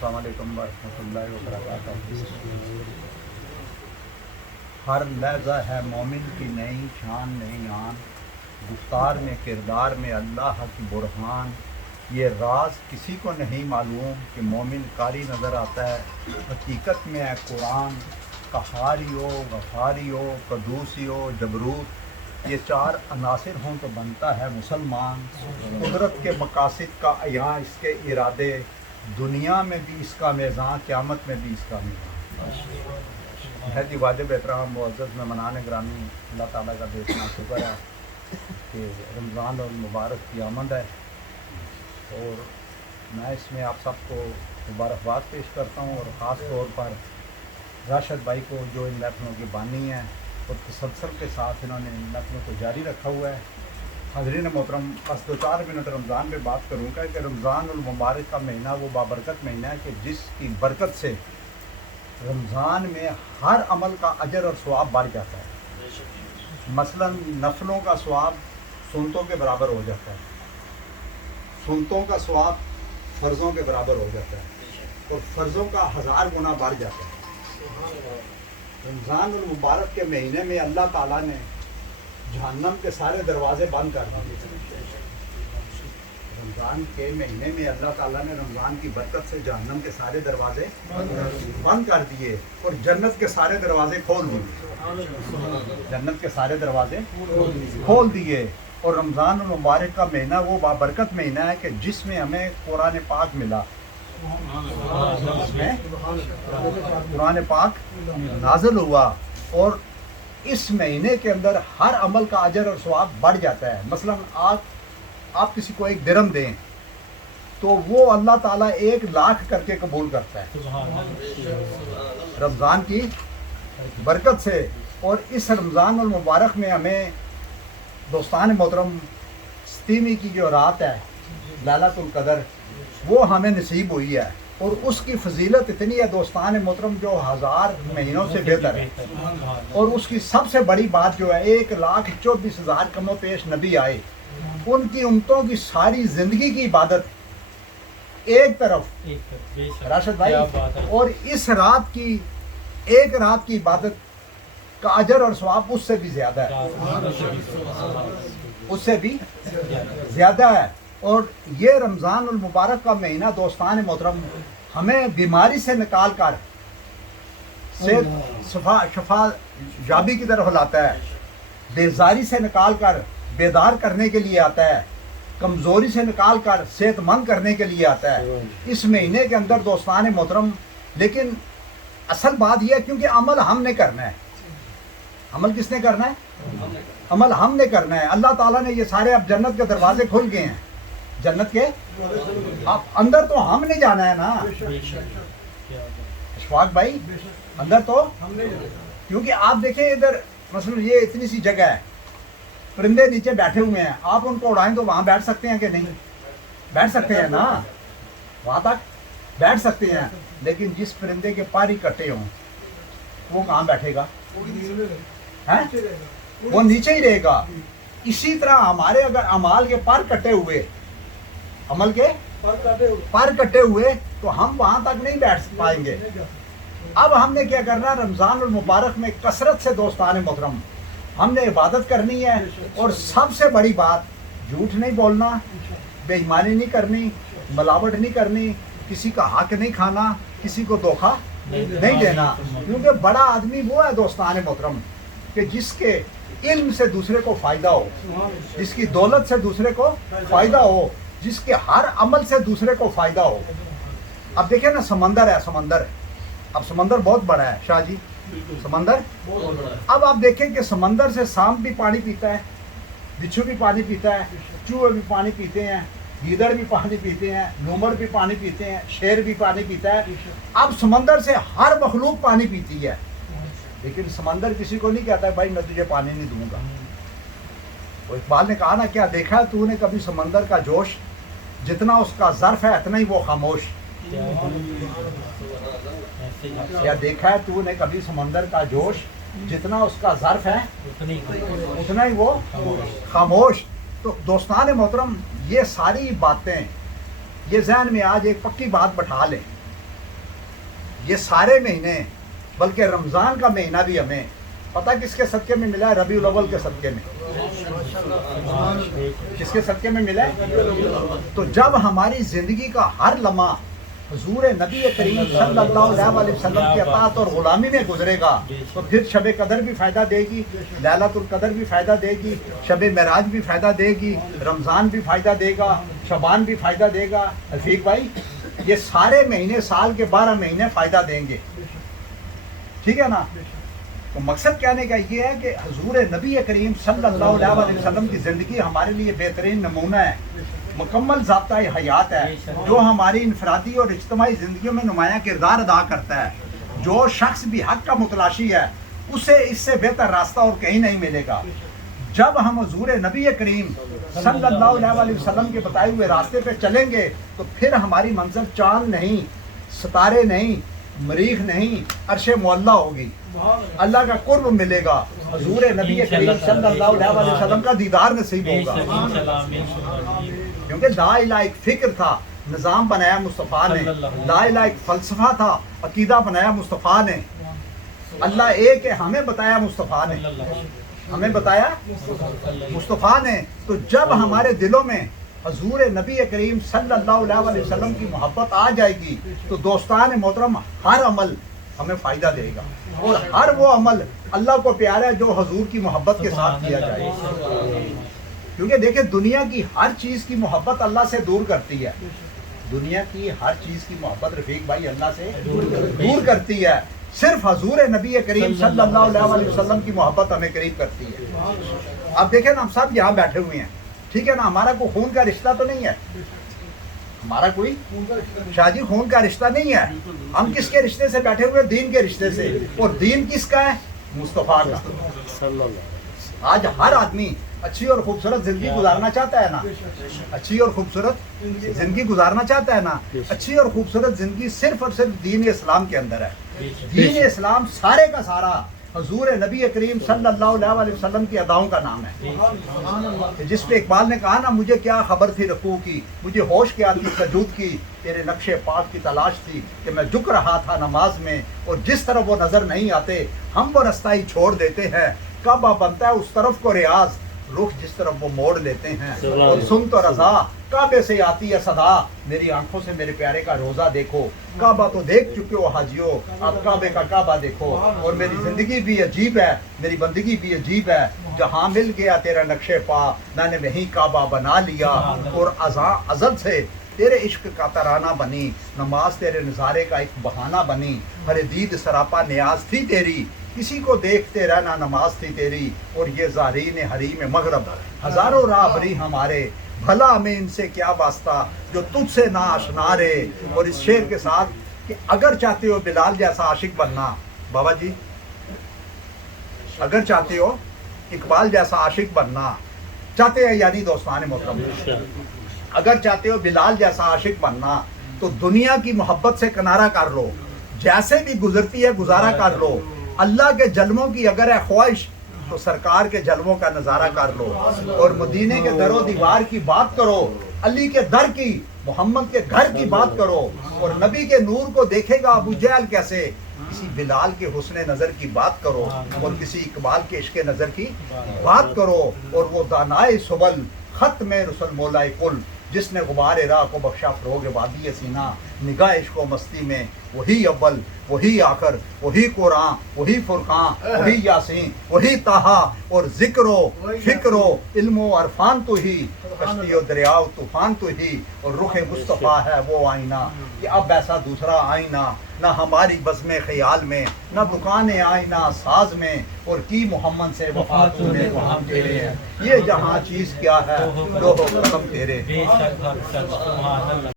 अस्सलाम वालेकुम वरहमतुल्लाहि वबरकातुहू। हर लहज़ा है मोमिन की नई शान नई आन, गुफ्तार में किरदार में अल्लाह की बुरहान। ये राज किसी को नहीं मालूम कि मोमिन कारी नज़र आता है, हकीकत में है कुरान। कहारी हो, गफारी हो, कदूसी हो, जबरूत, ये चार अनासिर हों तो बनता है मुसलमान। कुदरत के मकासिद का यहाँ इसके इरादे, दुनिया में भी इसका मेज़ान, क़यामत में भी इसका मेज़ान। बहुत ही वाजिब एहतराम मुअज़्ज़ज़ मेहमानान ग्रामी, अल्लाह ताला का बेशुमार शुक्र है कि रमज़ान और मुबारक की आमद है, और मैं इसमें आप सबको मुबारकबाद पेश करता हूँ, और ख़ास तौर पर राशिद भाई को जो इन महफिलों की बानी है और तसलसल के साथ इन्होंने इन महफिलों को जारी रखा हुआ है। हाज़रीन मोहतरम, बस 2-4 मिनट रमज़ान पे बात करूँगा कि रमज़ान और मुबारक का महीना वो बाबरकत महीना है कि जिसकी बरकत से रमज़ान में हर अमल का अजर और सवाब बढ़ जाता है। मसलन नफलों का सवाब सुन्नतों के बराबर हो जाता है, सुन्नतों का सवाब फ़र्ज़ों के बराबर हो जाता है, और फ़र्ज़ों का 1000 गुना बढ़ जाता है। रमज़ान और मुबारक के महीने में अल्लाह ताला ने जहन्नम के सारे दरवाजे बंद कर दिए। रमज़ान के महीने में अल्लाह ताला ने रमज़ान की बरकत से जहन्नम के सारे दरवाजे बंद कर दिए और जन्नत के सारे दरवाजे खोल दिए। जन्नत के सारे दरवाजे खोल दिए। और रमज़ान और मुबारक का महीना वो बाबरकत महीना है कि जिसमें हमें कुरान पाक मिला, कुरान पाक नाज़िल हुआ, और इस महीने के अंदर हर अमल का अजर और सवाब बढ़ जाता है। मसलन आप किसी को 1 दिरहम दें तो वो अल्लाह ताला 1 लाख करके कबूल करता है रमज़ान की बरकत से। और इस रमज़ान और मुबारक में हमें दोस्तान मोहतरम सतीमी की जो रात है लैलतुल क़द्र, वो हमें नसीब हुई है, और उसकी फजीलत इतनी है दोस्तान मोहतरम जो 1000 महीनों से बेहतर है। और उसकी सबसे बड़ी बात जो है 1,24,000 कमो पेश नबी आए, उनकी उम्मतों की सारी ज़िंदगी की इबादत एक तरफ राशिद भाई, और इस रात की एक रात की इबादत का अजर और सवाब उससे भी ज़्यादा है, उससे भी ज़्यादा है। और ये रमज़ान और मुबारक का महीना दोस्तान मोहतरम हमें बीमारी से निकाल कर शफा जाबी की तरफ लाता है, बेजारी से निकाल कर बेदार करने के लिए आता है, कमज़ोरी से निकाल कर सेहतमंद करने के लिए आता है इस महीने के अंदर दोस्तान मोहतरम। लेकिन असल बात यह है क्योंकि अमल हमने करना है। अमल किसने करना है? अमल हमने करना है। अल्लाह ताला ने ये सारे, अब जन्नत के दरवाजे खुल गए हैं, जन्नत के अब अंदर तो हमने जाना है ना अशफाक भाई, अंदर तो हमने, क्योंकि आप देखें इधर मसलन ये इतनी सी जगह है, परिंदे नीचे बैठे हुए हैं, आप उनको उड़ाएं तो वहां बैठ सकते हैं कि नहीं? बैठ सकते हैं ना, वहां तक बैठ सकते हैं। लेकिन जिस परिंदे के पर ही कटे हों वो कहाँ बैठेगा? है वो नीचे ही रहेगा। इसी तरह हमारे अगर अमाल के पर कटे हुए, अमल के पर कटे हुए, तो हम वहां तक नहीं बैठ पाएंगे। अब हमने क्या करना, रमज़ान और मुबारक में कसरत से दोस्तान मोहतरम हमने इबादत करनी है। और सबसे बड़ी बात, झूठ नहीं बोलना, बेईमानी नहीं करनी, मिलावट नहीं करनी, किसी का हक नहीं खाना, किसी को धोखा नहीं देना। क्योंकि बड़ा आदमी वो है दोस्तान मोहतरम कि जिसके इल्म से दूसरे को फ़ायदा हो, जिसकी दौलत से दूसरे को फ़ायदा हो, जिसके हर अमल से दूसरे को फ़ायदा हो। अब देखिए ना, समंदर है, समंदर, अब समंदर बहुत बड़ा है शाह जी, समंदर। अब आप देखें कि समंदर से सांप भी पानी पीता है, बिच्छू भी पानी पीता है, चूहे भी पानी पीते हैं, गीदड़ भी पानी पीते हैं, लूमड़ भी पानी पीते हैं, शेर भी पानी पीता है। अब समंदर से हर मखलूक पानी पीती है, लेकिन समंदर किसी को नहीं कहता है भाई मैं तुझे पानी नहीं दूंगा। वो इकबाल ने कहा ना, क्या देखा है तूने कभी समंदर का जोश, जितना उसका ज़र्फ है इतना ही वो खामोश। क्या देखा है तूने कभी समंदर का जोश, जितना उसका ज़र्फ है उतना ही वो खामोश। तो दोस्तान मोहतरम, ये सारी बातें ये जहन में आज एक पक्की बात बैठा लें یہ سارے مہینے بلکہ رمضان کا مہینہ بھی ہمیں پتہ کس کے صدقے میں ملا ہے؟ ربیع الاول کے صدقے میں. کس کے صدقے میں ملا ہے؟ تو جب ہماری زندگی کا ہر لمحہ حضور نبی کریم صلی اللہ علیہ وسلم کی اطاعت اور غلامی میں گزرے گا تو پھر شب قدر بھی فائدہ دے گی، لیلۃ القدر بھی فائدہ دے گی، شب معراج بھی فائدہ دے گی، رمضان بھی فائدہ دے گا، شعبان بھی فائدہ دے گا. رفیق بھائی یہ سارے مہینے سال کے 12 مہینے فائدہ دیں گے. ٹھیک ہے نا؟ تو مقصد کہنے کا یہ ہے کہ حضور نبی کریم صلی اللہ علیہ وسلم کی زندگی ہمارے لیے بہترین نمونہ ہے، مکمل ضابطۂ حیات ہے، جو ہماری انفرادی اور اجتماعی زندگیوں میں نمایاں کردار ادا کرتا ہے. جو شخص بھی حق کا متلاشی ہے اسے اس سے بہتر راستہ اور کہیں نہیں ملے گا. جب ہم حضور نبی کریم صلی اللہ علیہ وسلم کے بتائے ہوئے راستے پہ چلیں گے تو پھر ہماری منزل چاند نہیں، ستارے نہیں، مریخ نہیں، عرش معلیٰ ہوگی. اللہ کا قرب ملے گا، حضور نبی کریم صلی اللہ علیہ وسلم کا دیدار نصیب ہوگا. کیونکہ لا الہ ایک فکر تھا، نظام بنایا مصطفیٰ نے. لا الہ ایک فلسفہ تھا، عقیدہ بنایا مصطفیٰ نے. اللہ ایک ہے، ہمیں بتایا مصطفیٰ نے، ہمیں بتایا مصطفیٰ نے. تو جب ہمارے دلوں میں حضور نبی کریم صلی اللہ علیہ وسلم کی محبت آ جائے گی تو دوستان محترم ہر عمل ہمیں فائدہ دے گا، اور ہر وہ عمل اللہ کو پیارا ہے جو حضور کی محبت کے ساتھ کیا جائے. کیونکہ دیکھیں دنیا کی ہر چیز کی محبت اللہ سے دور کرتی ہے. دنیا کی ہر چیز کی محبت رفیق بھائی اللہ سے دور کرتی ہے. صرف حضور نبی کریم صلی اللہ علیہ وسلم کی محبت ہمیں قریب کرتی ہے. اب دیکھیں نا ہم سب یہاں بیٹھے ہوئے ہیں، ٹھیک ہے نا؟ ہمارا کوئی خون کا رشتہ تو نہیں ہے، ہمارا کوئی شاہ جی خون کا رشتہ نہیں ہے. ہم کس کے رشتے سے بیٹھے ہوئے؟ دین کے رشتے سے. اور دین کس کا ہے؟ مصطفیٰ کا. آج ہر آدمی اچھی اور خوبصورت زندگی گزارنا چاہتا ہے نا، اچھی اور خوبصورت زندگی گزارنا چاہتا ہے نا. اچھی اور خوبصورت زندگی صرف اور صرف دین اسلام کے اندر ہے. دین اسلام سارے کا سارا حضور نبی کریم صلی اللہ علیہ وسلم کی اداؤں کا نام ہے. جس پہ اقبال نے کہا نا، مجھے کیا خبر تھی رکوع کی، مجھے ہوش کیا تھی سجود کی، تیرے نقش پاک کی تلاش تھی کہ میں جھک رہا تھا نماز میں، اور جس طرف وہ نظر نہیں آتے ہم وہ رستہ ہی چھوڑ دیتے ہیں. کعبہ بنتا ہے اس طرف کو ریاض، رخ جس طرف وہ موڑ لیتے ہیں. اور سن تو رضا کعبے سے آتی ہے صدا، میری آنکھوں سے میرے پیارے کا روزہ دیکھو. کعبہ تو دیکھ چکے ہو حاجیو، اب کعبے کا کعبہ دیکھو. اور میری زندگی بھی عجیب ہے، میری بندگی بھی عجیب ہے، جہاں مل گیا تیرا نقش پا میں نے وہیں کعبہ بنا لیا. اور ازل سے تیرے عشق کا ترانہ بنی، نماز تیرے نظارے کا ایک بہانہ بنی. ہر دید سراپا نیاز تھی تیری، کسی کو دیکھتے رہنا نماز تھی تیری. اور یہ زارین حریم مغرب ہزاروں راہبری ہمارے، بھلا ہمیں ان سے کیا واسطہ جو تجھ سے نہ آشنا رہے. اور اس شعر کے ساتھ کہ اگر چاہتے ہو بلال جیسا عاشق بننا، بابا جی اگر چاہتے ہو اقبال جیسا عاشق بننا چاہتے ہیں، یعنی دوستان محترم اگر چاہتے ہو بلال جیسا عاشق بننا تو دنیا کی محبت سے کنارہ کر لو، جیسے بھی گزرتی ہے گزارا کر لو. اللہ کے جلووں کی اگر ہے خواہش تو سرکار کے جلووں کا نظارہ کر لو. اور مدینے کے در و دیوار کی بات کرو، علی کے در کی، محمد کے گھر کی بات کرو. اور نبی کے نور کو دیکھے گا ابو جہل کیسے؟ کسی بلال کے حسن نظر کی بات کرو، اور کسی اقبال کے عشق نظر کی بات کرو. اور وہ دانائے سبل ختم رسل مولا کل، جس نے غبار راہ کو بخشا فروغ وادی سینہ. نگاہ عشق و مستی میں وہی اول، وہی آخر، وہی قرآن، وہی فرقان، وہی یاسین، وہی طہا. اور ذکر و فکر و علم و عرفان تو ہی، کشتی و دریا و طوفان تو ہی. اور رخ مصطفیٰ ہے وہ آئینہ کہ اب ایسا دوسرا آئینہ نہ ہماری بزم خیال میں، نہ دکان آئینہ ساز میں. اور کی محمد سے وفا تو نے وہاں تیرے ہیں، یہ جہاں چیز کیا ہے لوح و قلم تیرے.